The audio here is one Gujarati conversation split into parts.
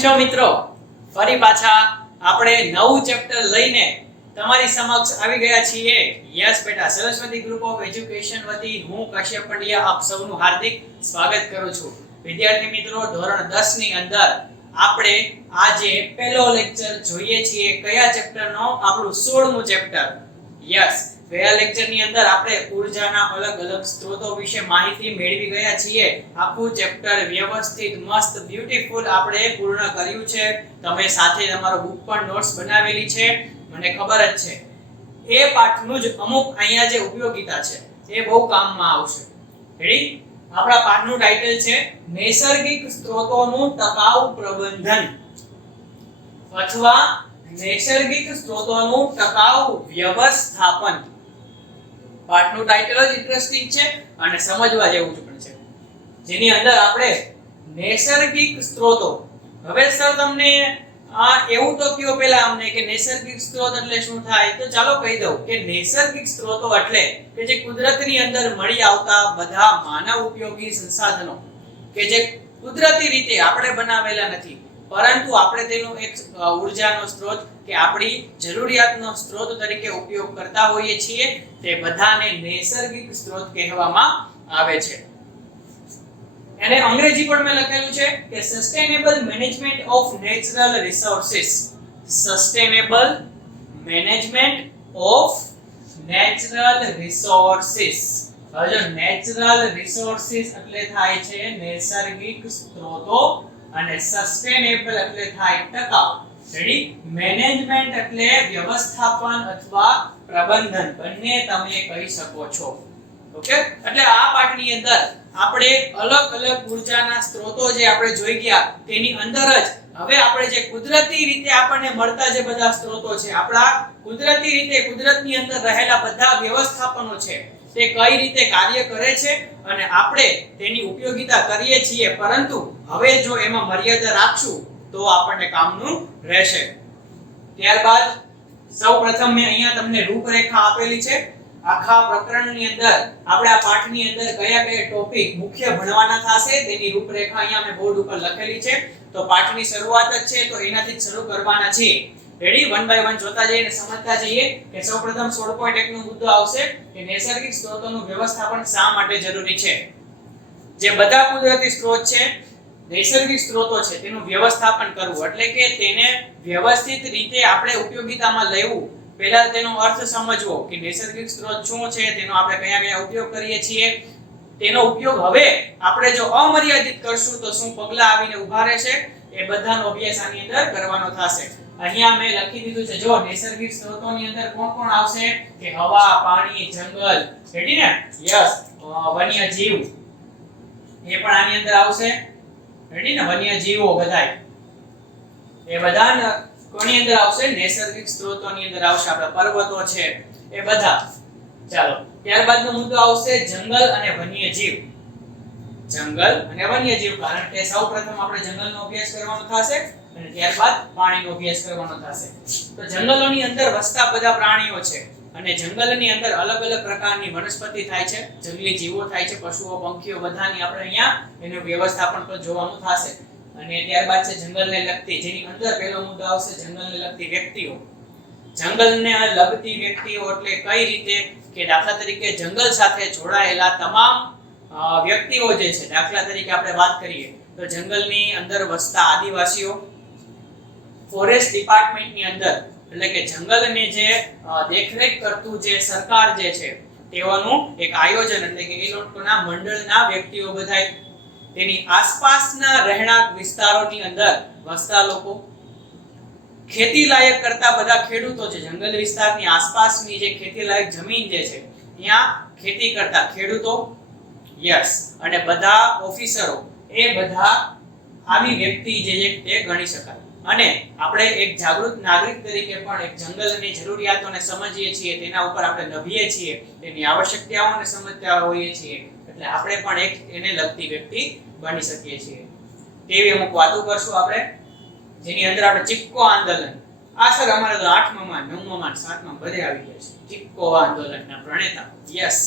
છો મિત્રો? ફરી પાછા આપણે નવું ચેપ્ટર લઈને તમારી સમક્ષ આવી ગયા છીએ. યસ બેટા, સરસ્વતી ગ્રુપ ઓફ એજ્યુકેશન વતી હું કશ્યપ પંડ્યા આપ સૌનું હાર્દિક સ્વાગત કરું છું. વિદ્યાર્થી મિત્રો, ધોરણ 10 ની અંદર આપણે આજે પહેલો લેક્ચર જોઈએ છીએ. કયા ચેપ્ટરનો? આપણું 16મું ચેપ્ટર. યસ, ગયા લેક્ચરની અંદર આપણે ઊર્જાના અલગ અલગ સ્ત્રોતો વિશે માહિતી મેળવી ગયા છીએ. આખું ચેપ્ટર વ્યવસ્થિત, મસ્ત, બ્યુટીફુલ આપણે પૂર્ણ કર્યું છે. તમે સાથે તમારો બુક પણ નોટ્સ બનાવેલી છે, મને ખબર જ છે. એ પાઠનું જ અમુક અહીંયા જે ઉપયોગિતા છે એ બહુ કામમાં આવશે. રેડી? આપણા પાઠનું ટાઇટલ છે નૈસર્ગિક સ્ત્રોતોનું ટકાઉ પ્રબંધન અથવા નૈસર્ગિક સ્ત્રોતોનું ટકાઉ વ્યવસ્થાપન. પાઠનું ટાઇટલ જ ઇન્ટરેસ્ટિંગ છે અને સમજવા જેવું પણ છે, જેની અંદર આપણે નૈસર્ગિક સ્ત્રોતો. હવે સર તમને એવું તો કયો પહેલા અમને કે નૈસર્ગિક સ્ત્રોત એટલે શું થાય? તો ચાલો કહી દઉં કે નૈસર્ગિક સ્ત્રોતો એટલે કે જે કુદરતની અંદર મળી આવતા બધા માનવ ઉપયોગી સંસાધનો કે જે કુદરતી રીતે આપણે બનાવેલા નથી, પરંતુ આપણે તેનો એક ઊર્જાનો સ્ત્રોત કે આપણી જરૂરિયાતનો સ્ત્રોત તરીકે ઉપયોગ કરતા હોઈએ છીએ. તે બધાને નૈસર્ગિક સ્ત્રોત કહેવામાં આવે છે. એને અંગ્રેજી પણ મેં લખેલું છે કે sustainable management of natural resources. Sustainable management of natural resources. હવે જો નેચરલ રિસોર્સિસ એટલે થાય છે નૈસર્ગિક સ્ત્રોતો અને સસ્ટેનેબલ એટલે થાય ટકાઉ. રેડી? મેનેજમેન્ટ એટલે વ્યવસ્થાપન અથવા પ્રબંધન, બંને તમે કહી શકો છો. ઓકે? એટલે આ પાઠની અંદર આપણે અલગ અલગ ઊર્જાના સ્ત્રોતો જે આપણે જોઈ ગયા તેની અંદર જ હવે આપણે જે કુદરતી રીતે આપણને મળતા જે બધા સ્ત્રોતો છે, આપણા કુદરતી રીતે કુદરતની અંદર રહેલા બધા વ્યવસ્થાપનો છે, તે કઈ રીતે કાર્ય કરે છે અને આપણે તેની ઉપયોગિતા કરીએ છીએ, પરંતુ હવે જો એમાં મર્યાદા રાખશું તો આપણને કામનું રહેશે. ત્યારબાદ સૌપ્રથમ મેં અહીંયા તમને રૂપરેખા આપેલી છે. આખા પ્રકરણની અંદર આપણે આ પાઠની અંદર કયા કયા ટોપિક મુખ્ય ભણવાના થશે તેની રૂપરેખા અહીંયા મેં બોર્ડ ઉપર લખેલી છે. તો પાઠની શરૂઆત જ છે તો એનાથી જ શરૂ કરવાના છે. રેડી? વન બાય વન જોતા જઈએ અને સમજતા જઈએ કે સૌપ્રથમ 16.1 નો મુદ્દો આવશે કે નૈસર્ગિક સ્ત્રોતોનું વ્યવસ્થાપન શા માટે જરૂરી છે. જે બધા કુદરતી સ્ત્રોત છે, નૈસર્ગિક સ્ત્રોતો છે, તેનું વ્યવસ્થાપન કરવું એટલે કે તેને વ્યવસ્થિત રીતે આપણે ઉપયોગિતામાં લેવું. પહેલા તેનો અર્થ સમજવો કે નૈસર્ગિક સ્ત્રોત શું છે, તેનો આપણે કયા કયા ઉપયોગ કરીએ છીએ, તેનો ઉપયોગ હવે આપણે જો અમર્યાદિત કરશું તો શું પગલા આવીને ઊભા રહેશે, એ બધાનો અભ્યાસ આની અંદર કરવાનો થશે. અહીંયા મેં લખી દીધું છે, જો નૈસર્ગિક સ્ત્રોતોની અંદર કોણ કોણ આવશે કે હવા, પાણી, જંગલ. રેડી ને? યસ. વન્ય જીવ એ પણ આની અંદર આવશે. રેડી ને? વન્ય જીવો બધાય એ બધા કોની અંદર આવશે? નૈસર્ગિક સ્ત્રોતોની અંદર આવશે. આપણા પર્વતો છે એ બધા. ચાલો, ત્યારબાદનો મુદ્દો આવશે જંગલ અને વન્યજીવ. જંગલ અને વન્યજીવ, કારણ કે સૌપ્રથમ આપણે જંગલનો અભ્યાસ કરવાનો થશે અને ત્યારબાદ પાણીનો અભ્યાસ કરવાનો થશે. તો જંગલોની અંદર વસતા બધા પ્રાણીઓ છે અને જંગલની અંદર અલગ અલગ પ્રકારની વનસ્પતિ થાય છે, જંગલી જીવો થાય છે, પશુઓ, પંખીઓ, બધાની આપણે અહીંયા એનું વ્યવસ્થાપન પણ જોવાનું થશે. અને ત્યારબાદ છે જંગલને લગતી, જેની અંદર પહેલો મુદ્દો આવશે જંગલને લગતી વ્યક્તિઓ. જંગલને લગતી વ્યક્તિઓ એટલે કઈ રીતે કે દાખલા તરીકે જંગલ સાથે જોડાયેલા તમામ વ્યક્તિઓ જે છે, દાખલા તરીકે આપણે વાત કરીએ તો જંગલની અંદર વસતા આદિવાસીઓ, ફોરેસ્ટ ડિપાર્ટમેન્ટની અંદર એટલે કે જંગલને જે દેખરેખ કરતું જે સરકાર જે છે તેઓનું એક આયોજન એટલે કે એ લોકોના મંડળના વ્યક્તિઓ બધાય, તેની આસપાસના રહેણાંક વિસ્તારોની અંદર વસતા લોકો, ખેતી લાયક કરતા બધા ખેડૂતો છે, જંગલ વિસ્તારની આસપાસની જે ખેતી લાયક જમીન જે છે ત્યાં ખેતી કરતા ખેડૂતો. યસ. અને બધા ઓફિસરો, એ બધા આવી વ્યક્તિ જે તે ગણી શકાય. અને આપણે એક જાગૃત નાગરિક તરીકે પણ એક જંગલની જરૂરિયાતોને સમજીએ છીએ, તેના ઉપર આપણે નભીએ છીએ, તેની આવશ્યકતાઓને સમજતા હોઈએ છીએ, એટલે આપણે પણ એક એને લગતી વ્યક્તિ બની શકીએ છીએ. તેવી અમુક વાતો કરશું આપણે, જેની અંદર આપણે ચિપકો આંદોલન, આ સર અમારે તો 8મા 9મા 7મા બધે આવી ગયા છે, ચિપકો આંદોલનના પ્રણેતા. યસ.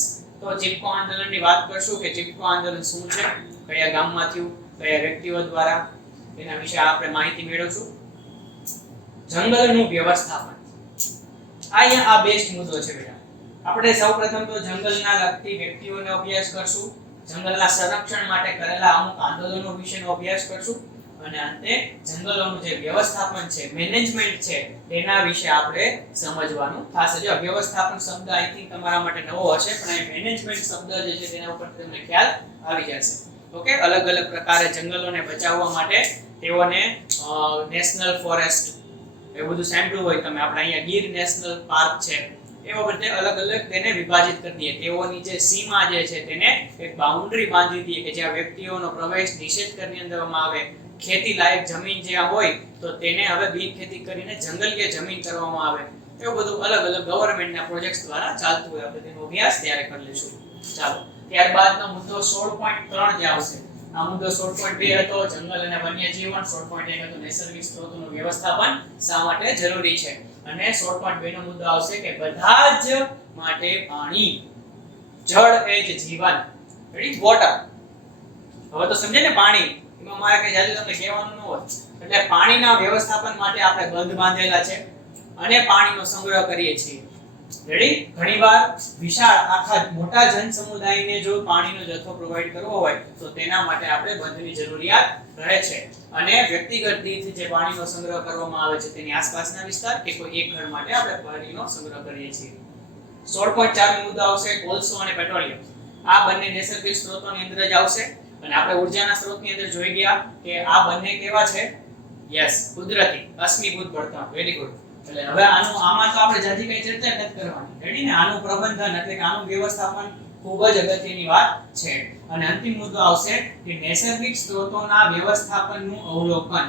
તો ચિપકો આંદોલનની વાત કરશું કે ચિપકો આંદોલન શું છે, કયા ગામમાં થયું, કયા વ્યક્તિઓ દ્વારા, તેના વિશે આપણે માહિતી મેળવશું. જંગલનું વ્યવસ્થાપન. અહીંયા આ બેસ્ટ મુદ્દો છે બેટા. આપણે સૌપ્રથમ તો જંગલના લગતી વ્યક્તિઓનો અભ્યાસ કરશું, જંગલના સંરક્ષણ માટે કરેલા અમુક આંદોલનો વિશેનો અભ્યાસ કરશું અને અંતે જંગલોનું જે વ્યવસ્થાપન છે, મેનેજમેન્ટ છે, તેના વિશે આપણે સમજવાનું થશે. જો વ્યવસ્થાપન શબ્દ આઈ થિંક તમારા માટે નવો હશે, પણ આ મેનેજમેન્ટ શબ્દ જે છે તેના ઉપર તમને ખ્યાલ આવી જશે. ઓકે, અલગ અલગ પ્રકારે જંગલોને બચાવવા માટે તેઓને નેશનલ ફોરેસ્ટ એ બધું સાંભળ્યું હોય તમે, આપણે અહીંયા ગીર નેશનલ પાર્ક છે, એવા બધે અલગ અલગ તેને વિભાજિત કરી દઈએ. તેઓની જે સીમા જે છે તેને એક બાઉન્ડ્રી બાંધી દઈએ કે જ્યાં વ્યક્તિઓનો પ્રવેશ નિષેધ કરી દેવામાં આવે. ખેતી લાયક જમીન જ્યાં હોય તો તેને હવે બિન ખેતી કરીને જંગલીય જમીન કરવામાં આવે. એવું બધું અલગ અલગ ગવર્નમેન્ટના પ્રોજેક્ટ્સ દ્વારા ચાલતું હોય. આપણે તેનો અભ્યાસ ત્યારે કરી લઈશું. ચાલો, ત્યારબાદનો મુદ્દો 16.3 જે આવશે. આ મુદ્દો 16.2 હતો જંગલ અને વન્યજીવન, 16.1 હતો નૈસર્ગિક સ્ત્રોતોનું વ્યવસ્થાપન શા માટે જરૂરી છે, અને 16.2 નો મુદ્દો આવશે કે બધા જ માટે પાણી, જળ એ જ જીવન. રેડી? વોટર. હવે તો સમજે ને, પાણી એમાં મારે કઈ જાજુ તમને કહેવાનું ન હોય. એટલે પાણીના વ્યવસ્થાપન માટે આપણે બંધ બાંધેલા છે અને પાણીનો સંગ્રહ કરીએ છીએ. રેડી? ઘણીવાર વિશાળ આખા મોટા જન સમુદાયને જો પાણીનો જથ્થો પ્રોવાઈડ કરવો હોય તો તેના માટે આપણે બંધની જરૂરિયાત રહે છે. અને વ્યક્તિગત દીઠ જે પાણીનો સંગ્રહ કરવામાં આવે છે તેની આસપાસના વિસ્તાર કે કોઈ એક ઘર માટે આપણે પાણીનો સંગ્રહ કરીએ છીએ. 16.4 નો મુદ્દો આવશે કોલસો અને પેટ્રોલિયમ. આ બંને નૈસર્ગિક સ્ત્રોતોની અંદર જ આવશે અને આપણે ઉર્જાના સ્ત્રોતની અંદર જોઈ ગયા કે આ બંને કેવા છે? યસ, કુદરતી અશ્મિભૂત બળતણ. Very good. એટલે હવે આમાં તો આપણે જાજી કઈ ચર્ચા નથી કરવાની. રેડી ને? આનું પ્રબંધન એટલે કે આનું વ્યવસ્થાપન ખૂબ જ અગત્યની વાત છે. અને અંતિમ મુદ્દો આવશે કે નૈસર્ગિક સ્ત્રોતોના વ્યવસ્થાપનનું અવલોકન.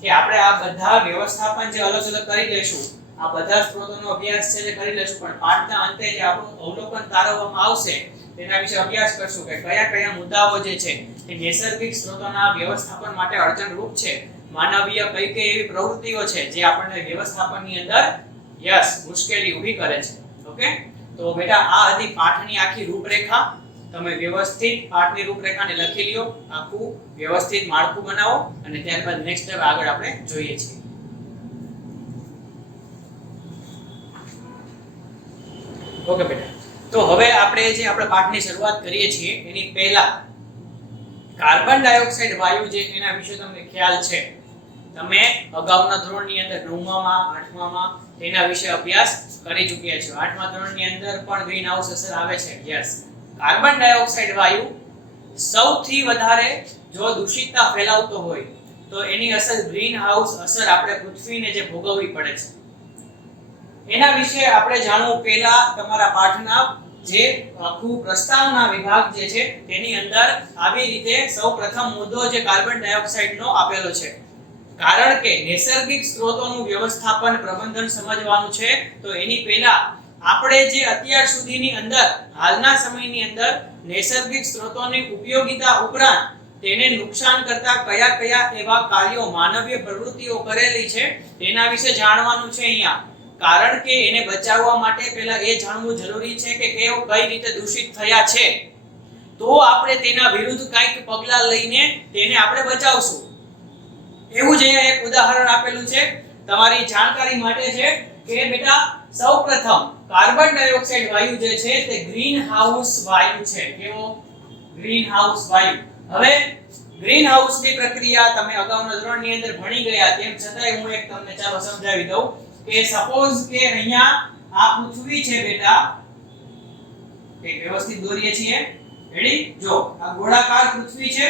કે આપણે આ બધા વ્યવસ્થાપન જે અલગ અલગ કરી લઈશું, આ બધા સ્ત્રોતોનો અભ્યાસ છે જે કરી લઈશું, પણ પાઠના અંતે જે આપણું અવલોકન તારવવામાં આવશે તેના વિશે અભ્યાસ કરશું કે કયા કયા મુદ્દાઓ જે છે તે નૈસર્ગિક સ્ત્રોતોના વ્યવસ્થાપન માટે અડચણરૂપ છે. માનવીય કઈ કઈ એવી પ્રવૃત્તિઓ છે જે આપણને વ્યવસ્થાપનની અંદર યસ મુશ્કેલી ઊભી કરે છે. ઓકે, તો બેટા આ હતી પાઠની આખી રૂપરેખા. તમે વ્યવસ્થિત પાઠની રૂપરેખાને લખી લ્યો, આખું વ્યવસ્થિત માળખું બનાવો અને ત્યારબાદ નેક્સ્ટ સ્ટેપ આગળ આપણે જોઈએ છીએ. ઓકે બેટા, તો હવે આપણે જે આપણે પાઠની શરૂઆત કરીએ છીએ એની પહેલા કાર્બન ડાયોક્સાઇડ વાયુ જે એના વિશે તમને ખ્યાલ છે. તમે અગાઉના ધોરણની અંદર 9માં 8માં તેના વિશે અભ્યાસ કરી ચૂક્યા છો. 8મા ધોરણની અંદર પણ ગ્રીન હાઉસ અસર આવે છે. યસ, કાર્બન ડાયોક્સાઇડ વાયુ સૌથી વધારે જો દૂષિતતા ફેલાવતો હોય તો એની અસર ગ્રીન હાઉસ અસર આપણે પૃથ્વીને જે ભોગવવી પડે છે એના વિશે આપણે જાણવું. પહેલા તમારા પાઠના જે આખું પ્રસ્તાવના વિભાગ જે છે તેની અંદર આવી રીતે સૌપ્રથમ મુદ્દો જે કાર્બન ડાયોક્સાઇડનો આપેલો છે. કારણ કે નૈસર્ગિક સ્ત્રોતોનું વ્યવસ્થાપન પ્રબંધન સમજવાનું છે તો એની પહેલા આપણે જે અત્યાર સુધીની અંદર હાલના સમયની અંદર નૈસર્ગિક સ્ત્રોતોની ઉપયોગિતા ઉપરાંત તેને નુકસાન કરતા કયા કયા એવા કાર્યો માનવીય પ્રવૃત્તિઓ કરેલી છે તેના વિશે જાણવાનું છે અહીંયા. કારણ કે એને બચાવવા માટે પહેલા એ જાણવું જરૂરી છે કે કઈ રીતે દૂષિત થયા છે, તો આપણે તેના વિરુદ્ધ કંઈક પગલાં લઈને તેને આપણે બચાવશું. એવું જ અહીંયા એક ઉદાહરણ આપેલું છે તમારી જાણકારી માટે છે કે બેટા સૌપ્રથમ કાર્બન ડાયોક્સાઇડ વાયુ જે છે તે ગ્રીન હાઉસ વાયુ છે. કેવો? ગ્રીન હાઉસ વાયુ. હવે ગ્રીન હાઉસની પ્રક્રિયા તમે અગાઉના ધોરણની અંદર ભણી ગયા, તેમ છતાંય હું એક તમને ચાલો સમજાવી દઉં કે સપોઝ કે અહીંયા આ પૃથ્વી છે બેટા, એક વ્યવસ્થિત દોરીએ છીએ. રેડી? જો આ ગોળાકાર પૃથ્વી છે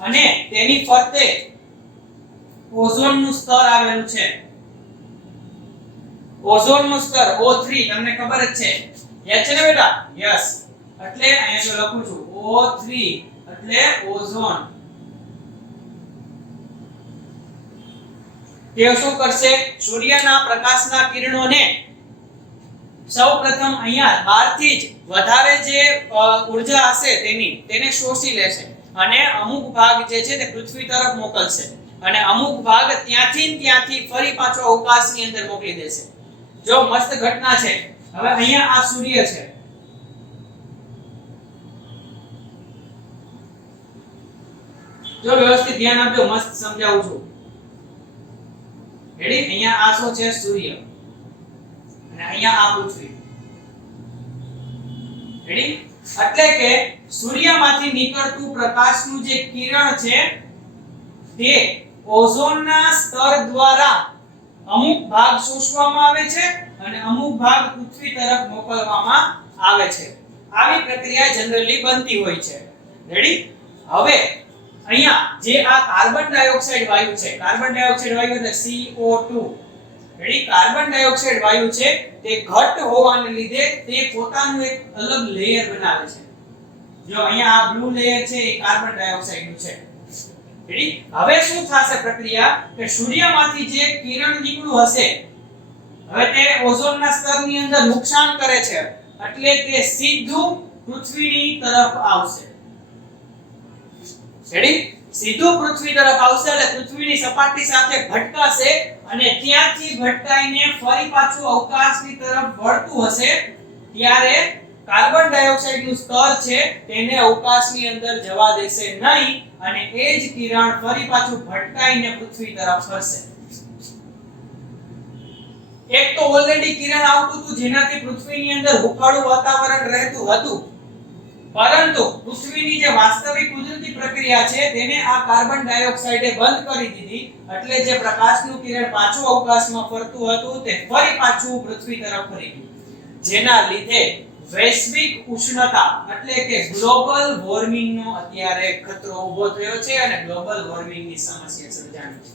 અને તેની ફરતે ઓઝોનનું સ્તર આવેલું છે. ઓઝોનનું સ્તર O3 તમને ખબર જ છે. યાદ છે ને બેટા? યસ. એટલે અહીંયા જો લખું છું O3 એટલે ઓઝોન. તે શું કરશે? સૂર્યના પ્રકાશના કિરણોને સૌપ્રથમ અહીંયા બહારથી જ વધારે જે ઊર્જા હશે તેને શોષી લેશે અને અમુક ભાગ જે છે તે પૃથ્વી તરફ મોકલશે અને અમુક ભાગ ત્યાંથી ફરી પાછો અવકાશની અંદર મોકલી દેશે. જો મસ્ત ઘટના છે. હવે અહીંયા આ સૂર્ય છે, જો વ્યવસ્થિત ધ્યાન આપજો, મસ્ત સમજાવું છું. રેડી? અહીંયા આ શું છે? સૂર્ય. અને અહીંયા આ પૃથ્વી. રેડી? એટલે કે સૂર્યમાંથી નીકળતું પ્રકાશનું જે કિરણ છે તે ઓઝોનના સ્તર દ્વારા અમુક ભાગ શોષવામાં આવે છે અને અમુક ભાગ પૃથ્વી તરફ મોકલવામાં આવે છે. આવી પ્રક્રિયા જનરલી બનતી હોય છે. રેડી? હવે અહીંયા જે આ કાર્બન ડાયોક્સાઇડ વાયુ છે, કાર્બન ડાયોક્સાઇડ વાયુ એટલે CO2. રેડી? કાર્બન ડાયોક્સાઇડ વાયુ છે તે ઘટ હોવાને લીધે તે પોતાનું એક અલગ લેયર બનાવે છે. જો અહીંયા આ બ્લુ લેયર છે એ કાર્બન ડાયોક્સાઇડ નું છે. રેડી? હવે શું થશે પ્રક્રિયા કે સૂર્યમાંથી જે કિરણ નીકળ્યું હશે હવે તે ઓઝોનના સ્તરની અંદર નુકસાન કરે છે એટલે તે સીધું પૃથ્વીની તરફ આવશે. રેડી? સીધું પૃથ્વી તરફ આવશે એટલે પૃથ્વીની સપાટી સાથે ભટકાશે અને ત્યાંથી ભટકાઈને ફરી પાછું અવકાશની તરફ વળતું હશે ત્યારે કાર્બન ડાયોક્સાઇડ નું સ્તર છે તેને અવકાશની અંદર જવા દેશે નહીં અને એ જ કિરણ ફરી પાછું ભટકાઈને પૃથ્વી તરફ ફરશે. એક તો ઓલરેડી કિરણ આવતું હતું જેનાથી પૃથ્વીની અંદર હુફાળું વાતાવરણ રહેતું હતું, પરંતુ પૃથ્વીની જે વાસ્તવિક કુદરતી પ્રક્રિયા છે તેને આ કાર્બન ડાયોક્સાઇડે બંધ કરી દીધી એટલે જે પ્રકાશનું કિરણ પાછું અવકાશમાં ફરતું હતું તે ફરી પાછું પૃથ્વી તરફ ફરી ગયું, જેના લીધે વૈશ્વિક ઉષ્ણતા એટલે કે ગ્લોબલ વોર્મિંગ નો અત્યારે ખતરો ઊભો થયો છે અને ગ્લોબલ વોર્મિંગ ની સમસ્યા સર્જાણી છે.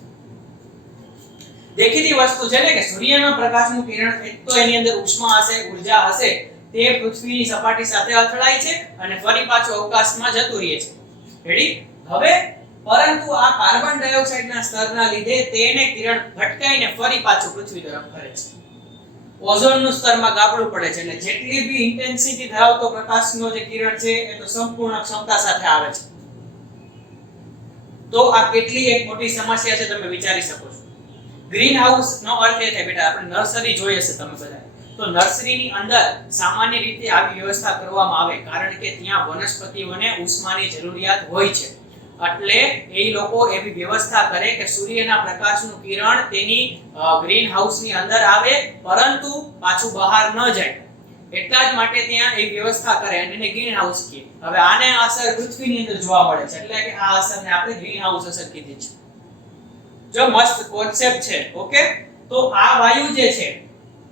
દેખીતી વસ્તુ છે ને કે સૂર્યના પ્રકાશનું કિરણ એક તો એની અંદર ઉષ્મા હશે, ઊર્જા હશે, તે પૃથ્વીની સપાટી સાથે અથડાય છે અને ફરી પાછું અવકાશમાં જતું રહે છે. રેડી? હવે પરંતુ આ કાર્બન ડાયોક્સાઇડના સ્તરના લીધે તેને કિરણ ભટકાઈને ફરી પાછું પૃથ્વી તરફ ફરે છે. ઓઝોનનું સ્તરમાં ગાબડું પડે છે એટલે જેટલી બી ઇન્ટેન્સિટી ધરાવતો પ્રકાશનો જે કિરણ છે એ તો સંપૂર્ણ ક્ષમતા સાથે આવે છે. તો આ કેટલી એક મોટી સમસ્યા છે તમે વિચારી શકો છો. ગ્રીન હાઉસ નો અર્થ એ થાય બેટા આપણે નર્સરી જોઈ હશે તમે બધા, તો નર્સરીની અંદર સામાન્ય રીતે આવી વ્યવસ્થા કરવામાં આવે કારણ કે ત્યાં વનસ્પતિઓને ઉષ્માની જરૂરિયાત હોય છે એટલે એ લોકો એવી વ્યવસ્થા કરે કે સૂર્યના પ્રકાશનું કિરણ તેની ગ્રીન હાઉસની અંદર આવે પરંતુ પાછું બહાર ન જાય એટલા જ માટે ત્યાં એક વ્યવસ્થા કરે અને એને ગ્રીન હાઉસ કહે. હવે આને અસર પૃથ્વીની અંદર જોવા મળે છે એટલે કે આ અસરને આપણે ગ્રીન હાઉસ અસર કીધી છે. જો મસ્ત કોન્સેપ્ટ છે. ઓકે? તો આ વાયુ જે છે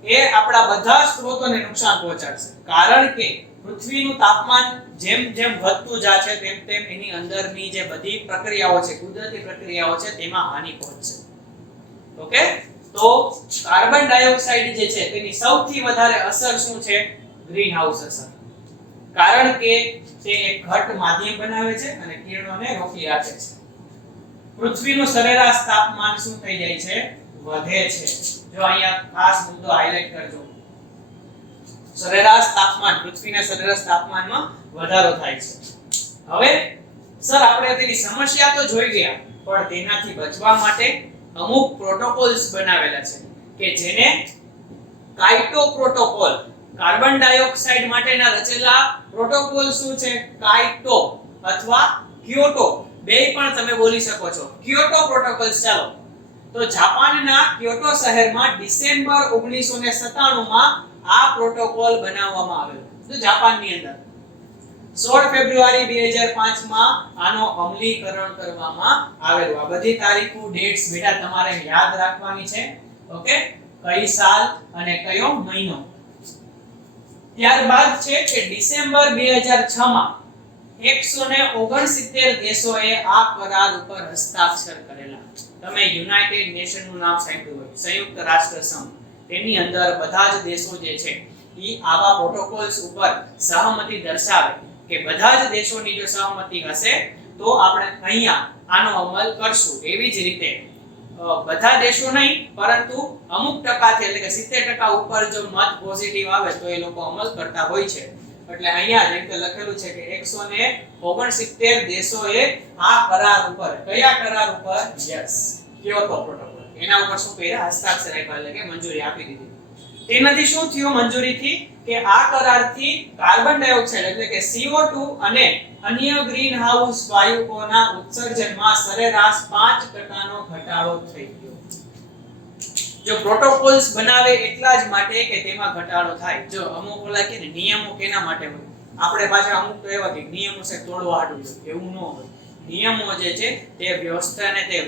એ આપણા બધા સ્ત્રોતોને નુકસાન પહોંચાડશે કારણ કે પૃથ્વીનું તાપમાન જેમ જેમ વધતું જાય તેમ તેમ એની અંદરની જે બધી પ્રક્રિયાઓ છે, કુદરતી પ્રક્રિયાઓ છે તેમાં હાનિ પહોંચશે. ઓકે? તો કાર્બન ડાયોક્સાઇડ જે છે તેની સૌથી વધારે અસર શું છે? ગ્રીન હાઉસ અસર. કારણ કે તે એક ઘટ માધ્યમ બનાવે છે અને કિરણોને રોકી રાખે છે. પૃથ્વીનું સરેરાશ તાપમાન શું થઈ જાય છે? વધે છે. જો અહીંયા ખાસ મુદ્દો હાઇલાઇટ કરજો. સરેરાશ તાપમાન, પૃથ્વીના સરેરાશ તાપમાનમાં વધારો થાય છે. હવે સર આપણે તેની સમસ્યા તો જોઈ ગયા પણ તેનાથી બચવા માટે અમુક પ્રોટોકોલ્સ બનાવેલા છે કે જેને કાઇટો પ્રોટોકોલ, કાર્બન ડાયોક્સાઇડ માટેના રચેલા પ્રોટોકોલ શું છે? કાઇટો અથવા ક્યોટો, બેય પણ તમે બોલી શકો છો. Kyoto protocol. ચાલો તો જાપાનના ક્યોટો શહેરમાં ડિસેમ્બર 1997 માં આ પ્રોટોકોલ બનાવવામાં આવેલો. તો જાપાનની અંદર 16 ફેબ્રુઆરી 2005 માં આનો અમલીકરણ કરવામાં આવેલું. આ બધી તારીખો, ડેટ્સ બેટા તમારે યાદ રાખવાની છે. ઓકે? કઈ સાલ અને કયો મહિનો. ત્યારબાદ છે કે ડિસેમ્બર 2006 માં 169 દેશોએ આ કરાર ઉપર હસ્તાક્ષર કરેલા. તમે યુનાઇટેડ નેશન નું નામ સાંભળ્યું હોય, સંયુક્ત રાષ્ટ્ર સંઘ. તેની અંદર બધા જ દેશો જે છે ઈ આવા પ્રોટોકોલ્સ ઉપર સહમતિ દર્શાવે કે બધા જ દેશોની જો સહમતિ હશે તો આપણે અહીંયા આનો અમલ કરશું. એવી જ રીતે બધા દેશો નહીં પરંતુ અમુક ટકાથી એટલે કે 70% ઉપર જો મત પોઝિટિવ આવે તો એ લોકો અમલ કરતા હોય છે. એટલે અહીંયા જેમ કે લખેલું છે કે 169 દેશોએ આ કરાર ઉપર, કયા કરાર ઉપર? Yes, Kyoto protocol. એના ઉપર શું કર્યા? હસ્તાક્ષર આપ્યા એટલે કે મંજૂરી આપી દીધી. તેનાથી શું થયું મંજૂરીથી કે આ કરારથી કાર્બન ડાયોક્સાઇડ એટલે કે CO2 અને અન્ય ગ્રીનહાઉસ વાયુઓના ઉત્સર્જનમાં સરેરાશ 5% નો ઘટાડો થઈ ગયો. જો પ્રોટોકોલ્સ બનાવે એટલા જ માટે કે તેમાં ઘટાડો થાય. જો અમુક ઓલા કે નિયમો કેના માટે હોય, આપણે પાછા અમુક તો એવા કે નિયમો છે તોડવા હાટું છે, એવું ન હોય. નિયમો જે છે તે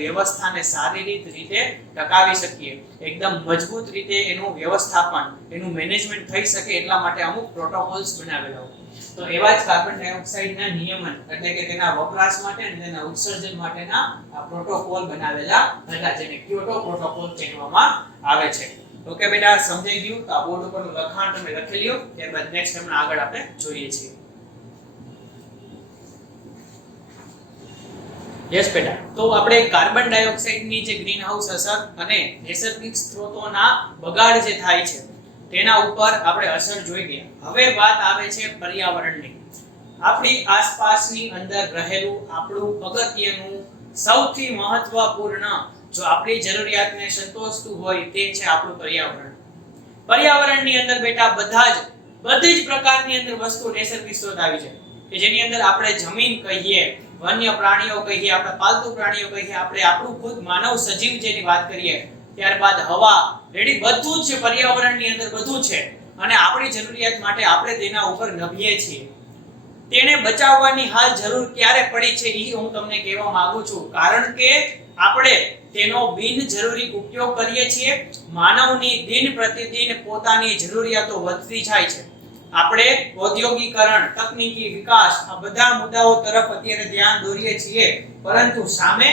વ્યવસ્થાને સારી રીતે ટકાવી શકીએ, એકદમ મજબૂત રીતે એનું વ્યવસ્થાપન, એનું મેનેજમેન્ટ થઈ શકે એટલા માટે અમુક પ્રોટોકોલ્સ બનાવેલા હોય. તો એવા જ કાર્બન ડાયોક્સાઇડના નિયમન એટલે કે તેના વપરાશ માટે અને તેના ઉત્સર્જન માટેના આ પ્રોટોકોલ બનાવેલા હતા, જેને ક્યોટો પ્રોટોકોલ કહેવામાં આવે છે. ઓકે બેટા, સમજાઈ ગયું? તો આ બોર્ડ ઉપરનું લખાણ તમે લખી લ્યો, ત્યારબાદ નેક્સ્ટ હમણાં આગળ આપણે જોઈએ છીએ. યસ બેટા, તો આપણે કાર્બન ડાયોક્સાઇડની જે ગ્રીનહાઉસ અસર અને નૈસર્ગિક સ્ત્રોતોના બગાડ જે થાય છે તેના ઉપર આપણે અસર જોઈ ગયા. હવે વાત આવે છે પર્યાવરણની. આપણી આસપાસની અંદર રહેલું આપણું અગત્યનું સૌથી મહત્વપૂર્ણ જો આપણી જરૂરિયાતને સંતોષતું હોય તે છે આપણું પર્યાવરણ. પર્યાવરણની અંદર બેટા બધી જ પ્રકારની અંદર વસ્તુ નૈસર્ગિક સ્ત્રોત આવી છે કે જેની અંદર આપણે જમીન કહીએ, વન્ય પ્રાણીઓ કહીએ, આપણે પાલતુ પ્રાણીઓ કહીએ, આપણે આપણું ખુદ માનવ સજીવ જેની વાત કરીએ, ત્યારબાદ હવા, રેડી બધું જ છે પર્યાવરણની અંદર, બધું છે. અને આપણી જરૂરિયાત માટે આપણે તેના ઉપર નભીએ છીએ. તેને બચાવવાની હાલ જરૂર ક્યારે પડી છે એ હું તમને કહેવા માંગુ છું. કારણ કે આપણે તેનો બિનજરૂરી ઉપયોગ કરીએ છીએ. માનવની દિન પ્રતિદિન પોતાની જરૂરિયાતો વધતી જાય છે. આપણે ઔદ્યોગિકરણ, તકનીકી વિકાસ આ બધા મુદ્દાઓ તરફ અત્યારે ધ્યાન દોરીએ છીએ, પરંતુ સામે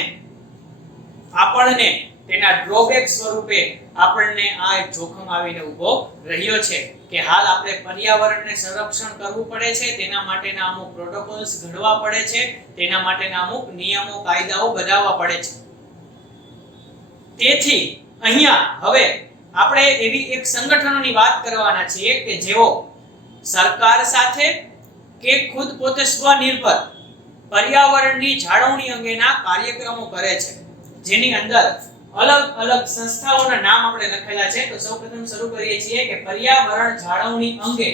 આપણને તેના ડ્રોબેક સ્વરૂપે આપણને આ એક જોખમ આવીને ઊભો રહ્યો છે કે હાલ આપણે પર્યાવરણને સંરક્ષણ કરવું પડે છે, તેના માટેના અમુક પ્રોટોકોલ્સ ઘડવા પડે છે, તેના માટેના અમુક નિયમો કાયદાઓ બનાવવા પડે છે. તેથી અહીંયા હવે આપણે એવી એક સંગઠનોની વાત કરવાના છીએ કે જેઓ સરકાર સાથે કે ખુદ પોતે સ્વનિર્ભર પર્યાવરણની જાળવણી અંગેના કાર્યક્રમો કરે છે, જેની અંદર અલગ અલગ સંસ્થાઓના નામ આપણે લખેલા છે. તો સૌપ્રથમ શરૂ કરીએ છીએ કે પર્યાવરણ જાળવણી અંગે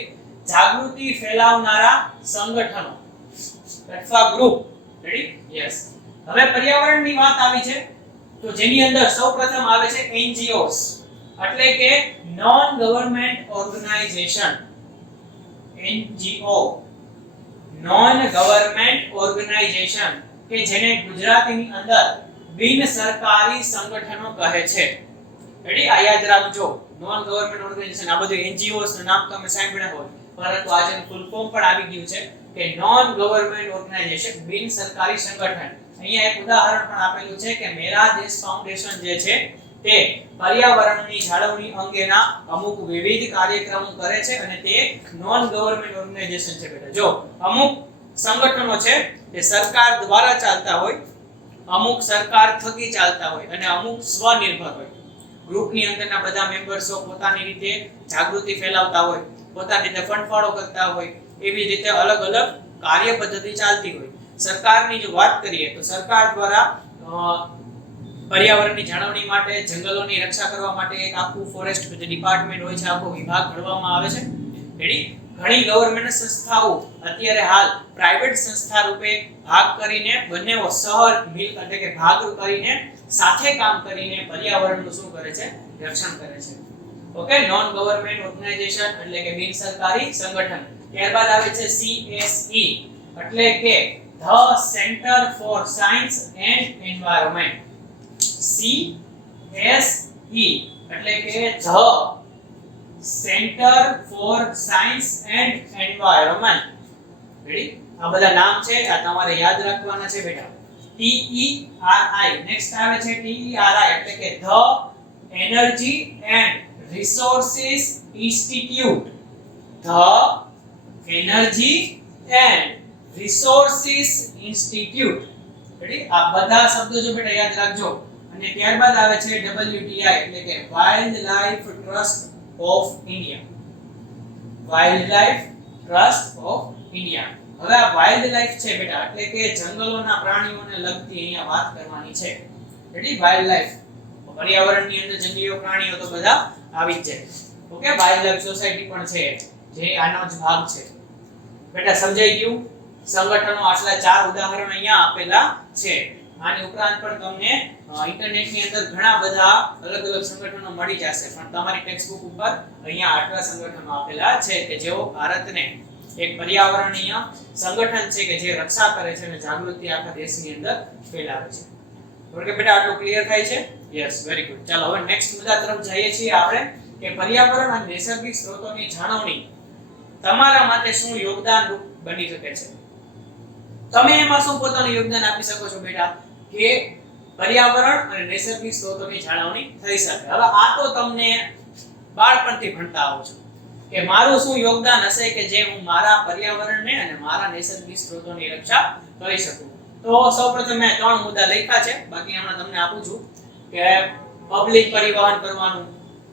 જાગૃતિ ફેલાવનારા સંગઠનો અથવા ગ્રુપ. રેડી? યસ. હવે પર્યાવરણની વાત આવી છે તો જેની અંદર સૌપ્રથમ આવે છે NGOs એટલે કે non government organization. NGO non government organization કે જેને ગુજરાતીની અંદર બિન સરકારી સંગઠનો કહે છે. રેડી? આ યાદ રાખજો, નોન ગવર્નમેન્ટ ઓર્ગેનાઇઝેશન. આ બધું NGOs નું નામ તમે સાંભળ્યા હોય, પરંતુ આજે ફૂલ ફોર્મ પણ આવી ગયું છે કે નોન ગવર્નમેન્ટ ઓર્ગેનાઇઝેશન, બિન સરકારી સંગઠન. અહીંયા એક ઉદાહરણ પણ આપેલું છે કે મેરા દેશ ફાઉન્ડેશન જે છે તે પર્યાવરણની જાળવણી અંગેના અમુક વિવિધ કાર્યક્રમો કરે છે અને તે નોન ગવર્નમેન્ટ ઓર્ગેનાઇઝેશન છે બેટા. જો અમુક સંગઠનો છે તે સરકાર દ્વારા ચાલતા હોય, અમુક સરકાર થકી ચાલતા હોય અને અમુક સ્વનિર્ભર હોય. ગ્રુપની અંદરના બધા મેમ્બર્સો પોતાની રીતે જાગૃતિ ફેલાવતા હોય, પોતાની રીતે ફંડફાળો કરતા હોય, એવી રીતે અલગ અલગ કાર્ય પદ્ધતિ ચાલતી હોય. સરકારની જો વાત કરીએ તો સરકાર દ્વારા પર્યાવરણની જાળવણી માટે, જંગલોની રક્ષા કરવા માટે એક આખું ફોરેસ્ટ ડિપાર્ટમેન્ટ હોય છે, આખો વિભાગ ઘડવામાં આવે છે. રેડી? ઘણી ગવર્નમેન્ટ સંસ્થાઓ અત્યારે હાલ પ્રાઇવેટ સંસ્થા રૂપે ભાગ કરીને બંનેઓ મિલ એટલે કે ભાગ કરીને સાથે કામ કરીને પર્યાવરણનું શું કરે છે? રક્ષણ કરે છે. ઓકે, નોન ગવર્નમેન્ટ ઓર્ગેનાઇઝેશન એટલે કે બિન સરકારી સંગઠન. ત્યારબાદ આવે છે CSE એટલે કે the centre for science and environment. CSE એટલે કે the centre for science and environment. Ready? આ બધા નામ છે, આ તમારે યાદ રાખવાના છે બેટા. TERI નેક્સ્ટ આવે છે TERI એટલે કે the energy and resources institute. The energy and resources institute. Ready? આ બધા શબ્દો જો બેટા યાદ રાખજો. અને ત્યારબાદ આવે છે WTI એટલે કે wild life trust of India. Wild life trust of India. હવે આ વાઇલ્ડ લાઇફ છે બેટા એટલે કે જંગલોના પ્રાણીઓને લગતી અહીંયા વાત કરવાની છે. રેડી? વાઇલ્ડ લાઇફ પર્યાવરણની અંદર જંગલીય પ્રાણીઓ તો બધા આવી જ જાય. ઓકે વાઇલ્ડ લાઈફ સોસાયટી પણ છે જે આનો જ ભાગ છે બેટા સમજાઈ ગયું સંગઠનો આટલા 4 ઉદાહરણ અહીંયા આપેલા છે આની ઉપરાંત પણ તમને ઇન્ટરનેટની અંદર ઘણા બધા અલગ અલગ સંગઠનો મળી જશે પણ તમારી ટેક્સ્ટ બુક ઉપર અહીંયા આટલા સંગઠનો આપેલા છે કે જેઓ ભારતને એક પર્યાવરણીય સંગઠન છે કે જે રક્ષા કરે છે અને જાગૃતિ આખા દેશની અંદર ફેલાવે છે ઓકે બેટા આટલું ક્લિયર થાય છે યસ વેરી ગુડ ચાલો હવે નેક્સ્ટ મુદ્દા તરફ જઈએ છીએ આપણે કે પર્યાવરણ અને નૈસર્ગિક સ્ત્રોતોની જાળવણી તમારા માટે શું યોગદાન રૂપ બની શકે છે તમે એમાં શું પોતાનું યોગદાન આપી શકો છો બેટા કે પર્યાવરણ અને નૈસર્ગિક સ્ત્રોતોની જાળવણી થઈ શકે હવે આ તો તમને બાળપણથી ભણતા આવો છો કે મારું શું યોગદાન હશે કે જે હું મારા પર્યાવરણને અને મારા નૈસર્ગિક સ્ત્રોતોની રક્ષા કરી શકું તો સૌપ્રથમ મેં 3 મુદ્દા લખ્યા છે બાકી હમણાં તમને આપું છું કે પબ્લિક પરિવહન કરવાનું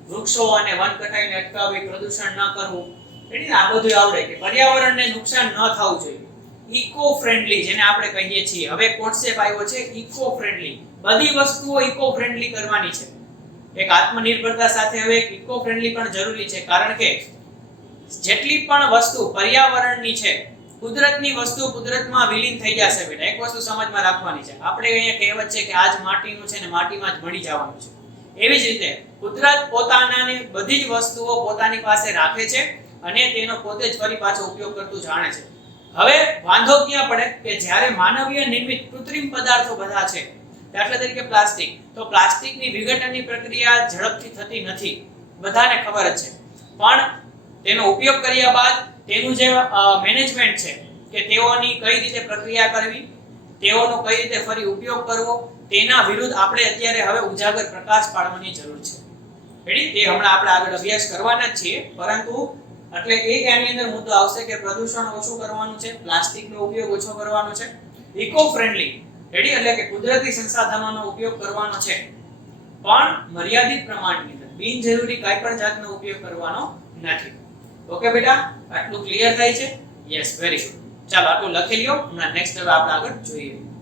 વૃક્ષો અને વન કટાઈને અટકાવવી પ્રદૂષણ ન કરવું એટલે આ બધું આવડે કે પર્યાવરણને નુકસાન ન થવું જોઈએ ઇકો ફ્રેન્ડલી જેને આપણે કહીએ છીએ હવે કોન્સેપ્ટ આવ્યો છે ઇકો ફ્રેન્ડલી બધી વસ્તુઓ ઇકો ફ્રેન્ડલી કરવાની છે એક આત્મનિર્ભરતા સાથે હવે ઇકો ફ્રેન્ડલી પણ જરૂરી છે કારણ કે જેટલી પણ વસ્તુ પર્યાવરણની છે કુદરતની વસ્તુ કુદરતમાં વિલીન થઈ જશે બેટા એક વસ્તુ સમજમાં રાખવાની છે આપણે અહીંયા કહેવત છે કે આજ માટીનું છે ને માટીમાં જ મળી જવાનું છે એવી જ રીતે કુદરત પોતાની બધી જ વસ્તુઓ પોતાની પાસે રાખે છે અને તેનો પોતે જ ફરી પાછો ઉપયોગ કરતું જાણે છે હવે વાંધો ક્યાં પડે કે જ્યારે માનવીય નિર્મિત કૃત્રિમ પદાર્થો બધા છે દાખલા તરીકે પ્લાસ્ટિક તો પ્લાસ્ટિકની વિઘટનની પ્રક્રિયા ઝડપથી થતી નથી બધાને ખબર જ છે પણ તેનો ઉપયોગ કર્યા બાદ તેનું જે મેનેજમેન્ટ છે કે તેઓની કઈ રીતે પ્રક્રિયા કરવી તેઓનો કઈ રીતે ફરી ઉપયોગ કરવો તેના વિરુદ્ધ આપણે અત્યારે હવે ઉજાગર પ્રકાશ પાડવાની જરૂર છે રેડી તે હમણાં આપણે આગળ અભ્યાસ કરવાના જ છીએ પરંતુ એટલે આની અંદર મુદ્દો આવશે કે પ્રદૂષણ ઓછું કરવાનું છે પ્લાસ્ટિકનો ઉપયોગ ઓછો કરવાનો છે ઇકો ફ્રેન્ડલી રેડી એટલે કે કુદરતી સંસાધનોનો ઉપયોગ કરવાનો છે પણ મર્યાદિત પ્રમાણની અંદર બિનજરૂરી કાંઈ પણ જાતનો ઉપયોગ કરવાનો નથી ઓકે બેટા આટલું ક્લિયર થાય છે યસ વેરી ગુડ ચાલો આટલું લખી લ્યો હમણાં નેક્સ્ટ હવે આપણે આગળ જોઈએ